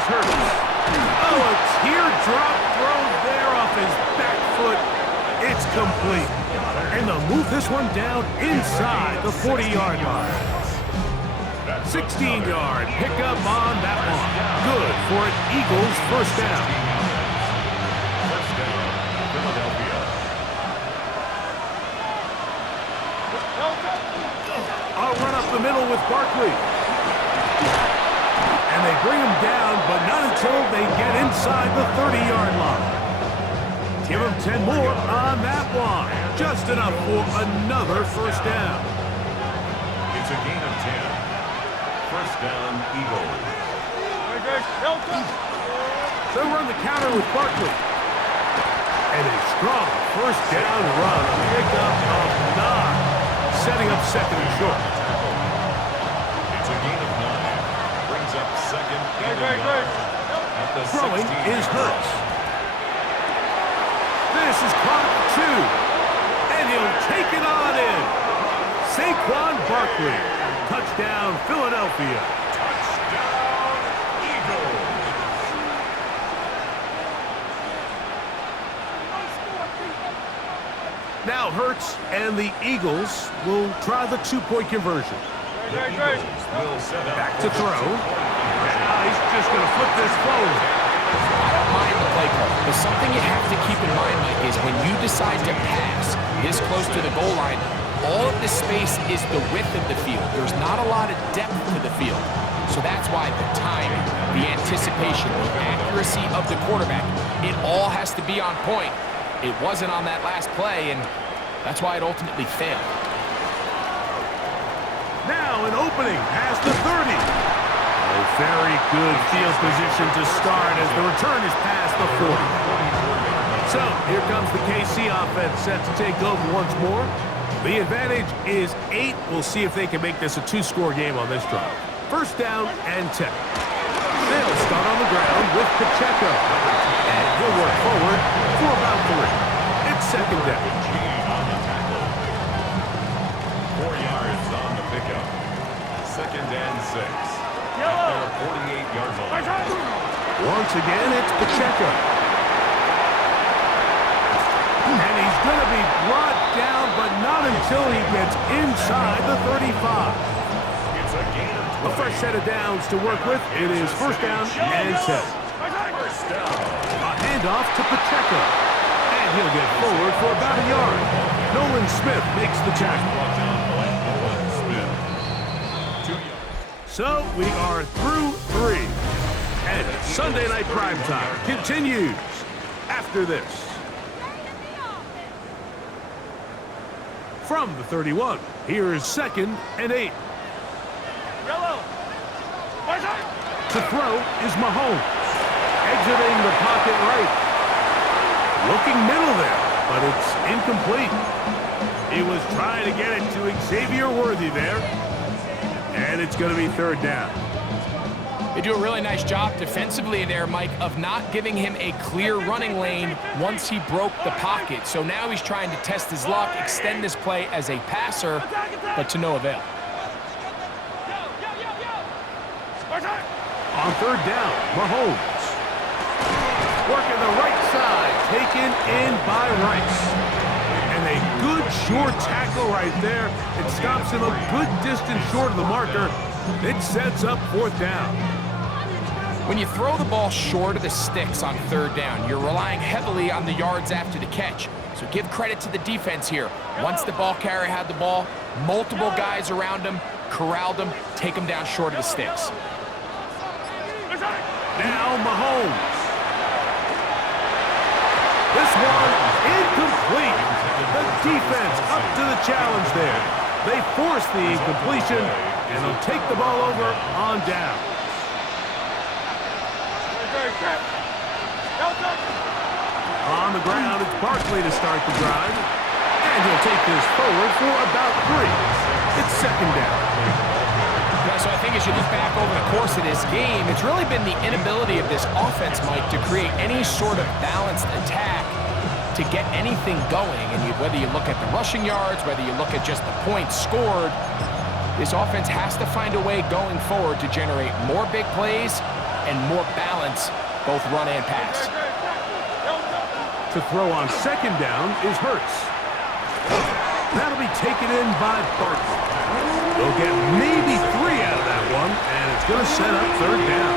Here's Hurts. Oh, a teardrop throw there off his back foot. It's complete. And they'll move this one down inside the 40-yard line. 16-yard pickup on that one. Good for an Eagles first down. First down, Philadelphia. I'll run up the middle with Barkley. And they bring him down, but not until they get inside the 30-yard line. Give him 10 more on that one. Just enough for another first down. It's a gain of 10. First down, Eagles. They'll run the counter with Barkley. And a strong first down run. Pickup of 9. Setting up second and short. It's a gain of 9. Brings up second and 9. At the Throwing 16. is Hurts. This is caught at 2. And he'll take it on in. Saquon Barkley. Touchdown, Philadelphia. Touchdown, Eagles. Now Hurts and the Eagles will try the two-point conversion. The Eagles will set up. Back to throw. Now he's just going to flip this forward. I don't mind the play call, but something you have to keep in mind, Mike, is when you decide to pass this close to the goal line, all of this space is the width of the field. There's not a lot of depth to the field. So that's why the timing, the anticipation, the accuracy of the quarterback, it all has to be on point. It wasn't on that last play, and that's why it ultimately failed. Now an opening past the 30. A very good field position to start as the return is past the 40. So here comes the KC offense set to take over once more. The advantage is 8. We'll see if they can make this a 2-score game on this drive. First down and 10. They'll start on the ground with Pacheco. And he'll work forward for about 3. It's second down. 4 yards on the pickup. Second and 6. At their 48-yard line. Once again, it's Pacheco. And he's going to be brought down, but not until he gets inside the 35. It's a gain of 20. A fresh set of downs to work with. It is first down and 10. First down. A handoff to Pacheco. And he'll get forward for about a yard. Nolan Smith makes the tackle. Nolan Smith. 2 yards. So we are through 3. And Sunday Night Primetime continues after this. From the 31, here is second and 8. To throw is Mahomes. Exiting the pocket right. Looking middle there, but it's incomplete. He was trying to get it to Xavier Worthy there. And it's going to be third down. They do a really nice job defensively there, Mike, of not giving him a clear running lane once he broke the pocket. So now he's trying to test his luck, extend this play as a passer, but to no avail. On third down, Mahomes. Working the right side, taken in by Rice. And a good short tackle right there. It stops him a good distance short of the marker. It sets up fourth down. When you throw the ball short of the sticks on third down, you're relying heavily on the yards after the catch. So give credit to the defense here. Once the ball carrier had the ball, multiple guys around him, corralled him, take him down short of the sticks. Now Mahomes. This one incomplete. The defense up to the challenge there. They force the incompletion, and they'll take the ball over on down. On the ground, it's Barkley to start the drive. And he'll take this forward for about 3. It's second down. Yeah, so I think as you look back over the course of this game, it's really been the inability of this offense, Mike, to create any sort of balanced attack to get anything going. And whether you look at the rushing yards, whether you look at just the points scored, this offense has to find a way going forward to generate more big plays and more balance, both run and pass. To throw on second down is Hurts. That'll be taken in by Barkley. They'll get maybe 3 out of that one, and it's going to set up third down.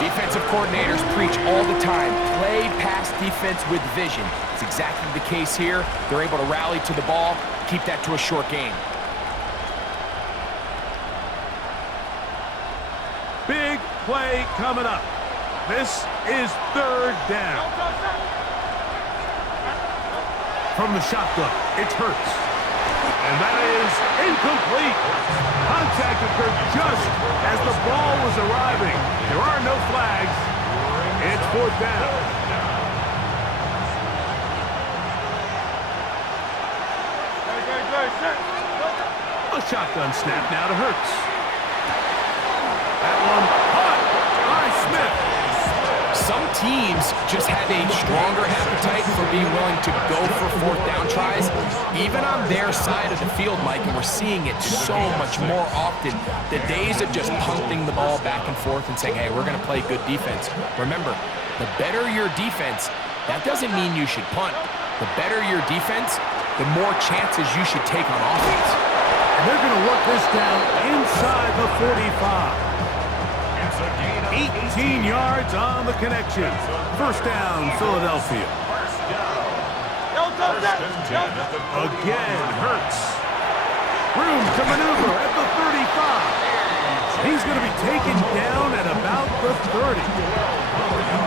Defensive coordinators preach all the time, play pass defense with vision. It's exactly the case here. They're able to rally to the ball, keep that to a short game. Big play coming up. This is third down. From the shotgun, it's Hurts. And that is incomplete. Contact occurred just as the ball was arriving. There are no flags. It's fourth down. A shotgun snap now to Hurts. That one caught by Smith. Some teams just have a stronger appetite for being willing to go for fourth down tries, even on their side of the field, Mike, and we're seeing it so much more often. The days of just punting the ball back and forth and saying, hey, we're going to play good defense. Remember, the better your defense, that doesn't mean you should punt. The better your defense, the more chances you should take on offense. And they're going to work this down inside the 45. 18 yards on the connection. First down, Philadelphia. Again, Hurts. Room to maneuver at the 35. He's going to be taken down at about the 30.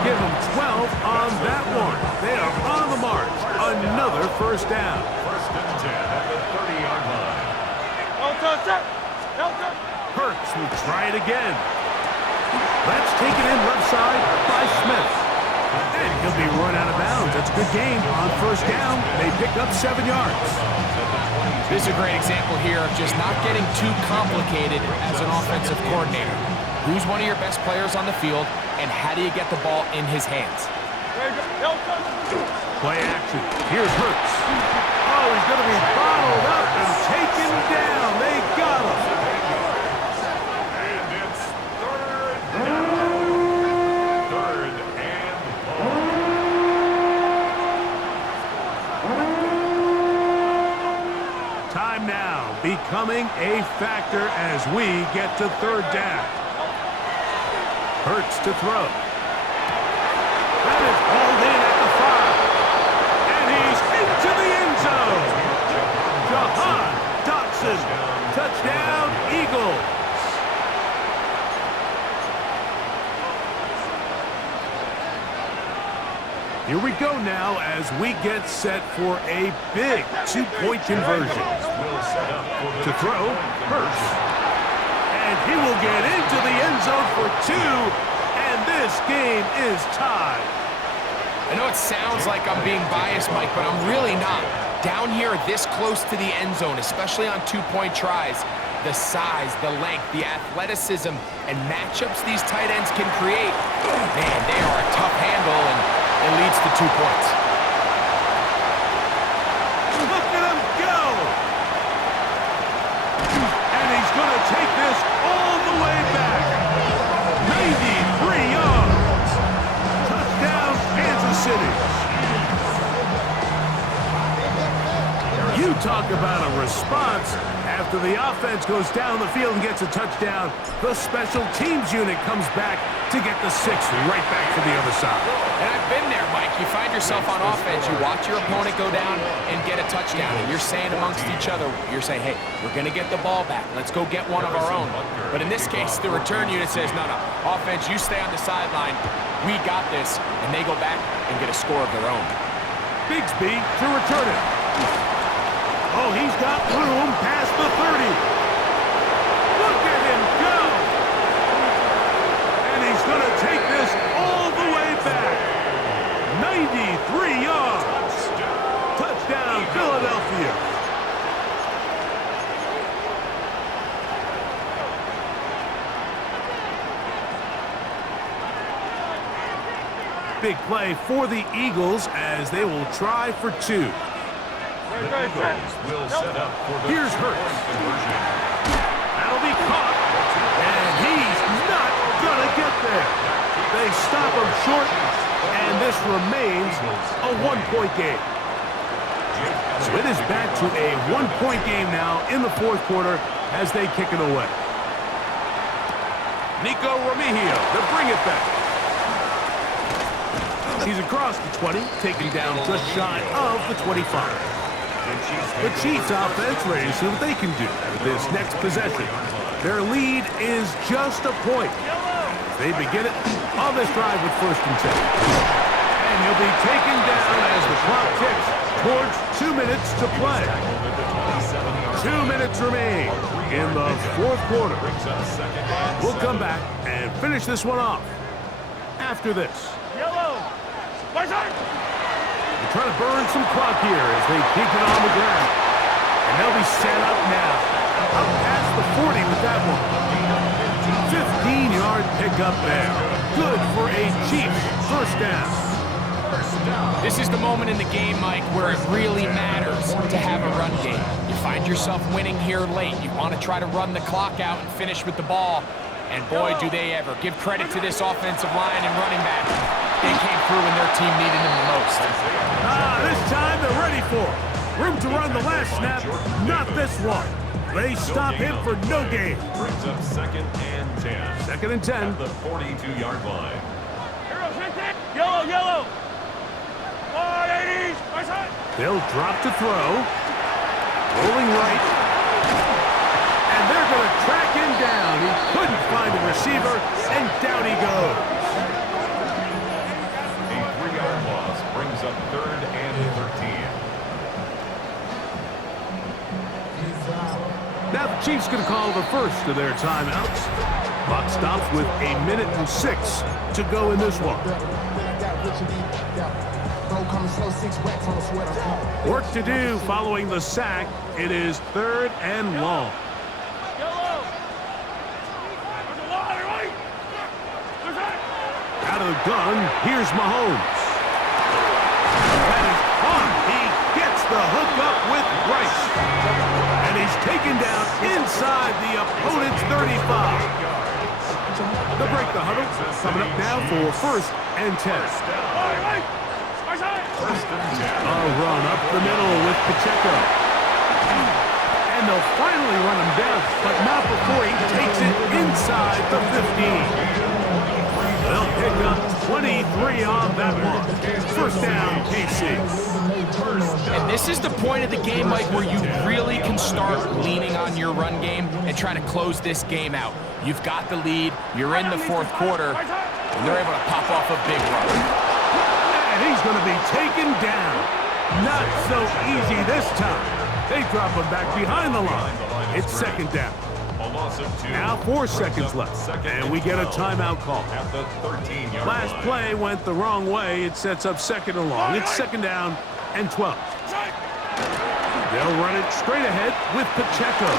Give him 12 on that one. They are on the march. Another first down. First and 10 at the 30-yard line. Hurts will try it again. That's taken in left side by Smith. And he'll be run out of bounds. That's a good game on first down. They pick up 7 yards. This is a great example here of just not getting too complicated as an offensive coordinator. Who's one of your best players on the field, and how do you get the ball in his hands? Play action. Here's Hurts. Oh, he's going to be bottled up and taken down. They got him. And it's third down. Third and long. Time now becoming a factor as we get to third down. Hurts to throw. That is hauled in at the 5. And he's into the end zone. Jahan Dotson. Touchdown, Eagles. Here we go now as we get set for a big 2-point conversion. To throw, Hurts. And he will get into the end zone for 2, and this game is tied. I know it sounds like I'm being biased, Mike, but I'm really not. Down here this close to the end zone, especially on 2-point tries, the size, the length, the athleticism, and matchups these tight ends can create, man, they are a tough handle, and it leads to 2 points. Look at him go! And he's going to take this all the way back. 93 yards. Touchdown, Kansas City. You talk about a response. After the offense goes down the field and gets a touchdown, the special teams unit comes back to get the 6 right back to the other side. And I've been there, Mike. You find yourself on offense, you watch your opponent go down and get a touchdown, and you're saying amongst each other, you're saying, hey, we're going to get the ball back. Let's go get one of our own. But in this case, the return unit says, no, offense, you stay on the sideline. We got this. And they go back and get a score of their own. Bigsby to return it. Oh, he's got room past the 30. Look at him go. And he's going to take this all the way back. 93 yards. Touchdown, Philadelphia. Big play for the Eagles as they will try for 2. Will set up for the Here's Hurts. That'll be caught. And he's not going to get there. they stop him short, and this remains a one-point game. So it is back to a one-point game now in the fourth quarter as they kick it away. Nico Remigio to bring it back. He's across the 20, taken down just shy of the 25. The Chiefs offense ready to see what they can do with this next possession. Their lead is just a point. They begin it on this drive with 1st and 10. And he'll be taken down as the clock ticks towards 2 minutes to play. 2 minutes remain in the fourth quarter. We'll come back and finish this one off after this. They're trying to burn some clock here as they keep it on the ground. And they'll be set up now. Up past the 40 with that one. 15-yard pickup there. Good for a Chiefs first down. This is the moment in the game, Mike, where it really matters to have a run game. You find yourself winning here late. You want to try to run the clock out and finish with the ball. And boy, do they ever. Give credit to this offensive line and running back. They came through when their team needed them the most. This time they're ready for it. Room to run the last snap, not this one. They stop him for no gain. Brings up 2nd and 10. 2nd and 10. At the 42-yard line. Yellow. They'll drop to throw. Rolling right. And they're going to track him down. He couldn't find a receiver, and down he goes. A 3-yard loss brings up 3rd and 13. Now the Chiefs going to call the first of their timeouts. Clock stops with 1 minute and 6 to go in this one. Work to do following the sack. It is 3rd and long. Out of the gun, here's Mahomes. That is fun. He gets the hook up with Rice. And he's taken down inside the opponent's 35. They'll break the huddle. Coming up now for 1st and 10. A run up the middle with Pacheco. And they'll finally run him down, but not before he takes it inside the 15. They'll pick up 23 on that one. First down, KC. And this is the point of the game, Mike, where you really can start leaning on your run game and trying to close this game out. You've got the lead, you're in the fourth quarter, and they're able to pop off a big run. And he's going to be taken down. Not so easy this time. They drop him back behind the line. It's 2nd down. Now 4 seconds left, and we get a timeout call. Last play went the wrong way. It sets up 2nd and long. It's 2nd down and 12. They'll run it straight ahead with Pacheco.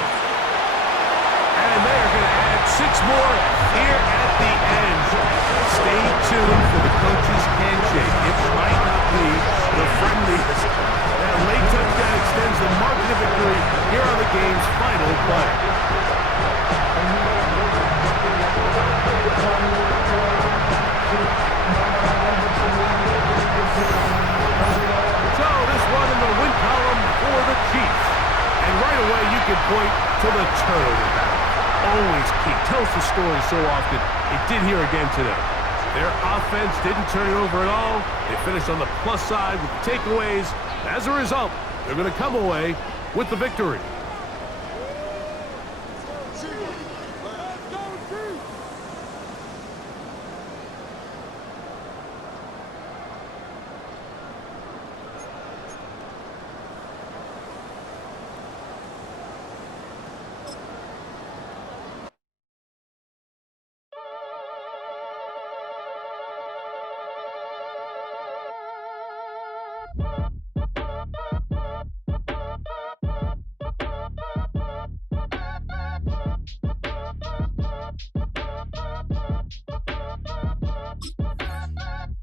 And they are going to add 6 more here at the end. Stay tuned for the coach's handshake. It might not be the friendliest. That late touchdown extends the margin of victory here on the game's final play. So this one in the win column for the Chiefs. And right away you can point to the turnover battle. Always key. Tells the story so often. It did here again today. Their offense didn't turn it over at all. They finished on the plus side with the takeaways. As a result, they're going to come away with the victory.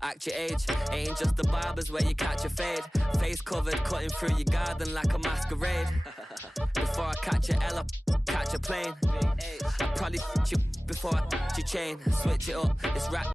Act your age, ain't just the barbers where you catch a fade. Face covered, cutting through your garden like a masquerade. Before I catch a L up, catch a plane. I probably you before I your chain. Switch it up, it's rap.